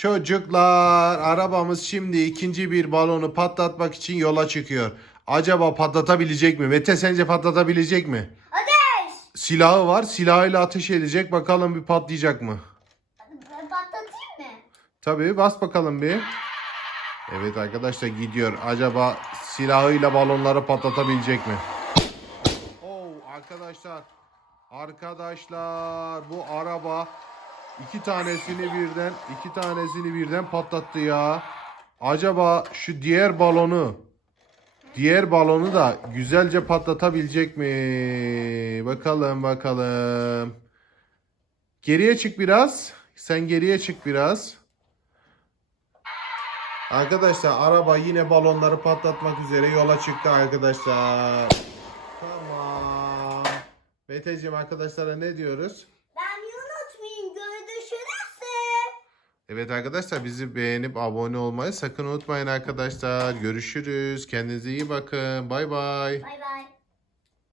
Çocuklar arabamız şimdi ikinci bir balonu patlatmak için yola çıkıyor. Acaba patlatabilecek mi? Mete sence patlatabilecek mi? Ateş! Silahı var. Silahıyla ateş edecek. Bakalım bir patlayacak mı? Patlatayım mı? Tabii bas bakalım bir. Evet arkadaşlar gidiyor. Acaba silahıyla balonları patlatabilecek mi? Oo arkadaşlar. Arkadaşlar bu araba iki tanesini birden iki tanesini birden patlattı ya. Acaba şu diğer balonu diğer balonu da güzelce patlatabilecek mi? Bakalım bakalım. Geriye çık biraz. Sen geriye çık biraz. Arkadaşlar araba yine balonları patlatmak üzere yola çıktı arkadaşlar. Tamam. Meteciğim arkadaşlara ne diyoruz? Ben unutmayın görüşürüz. Evet arkadaşlar bizi beğenip abone olmayı sakın unutmayın arkadaşlar. Görüşürüz. Kendinize iyi bakın. Bay bay. Bay bay.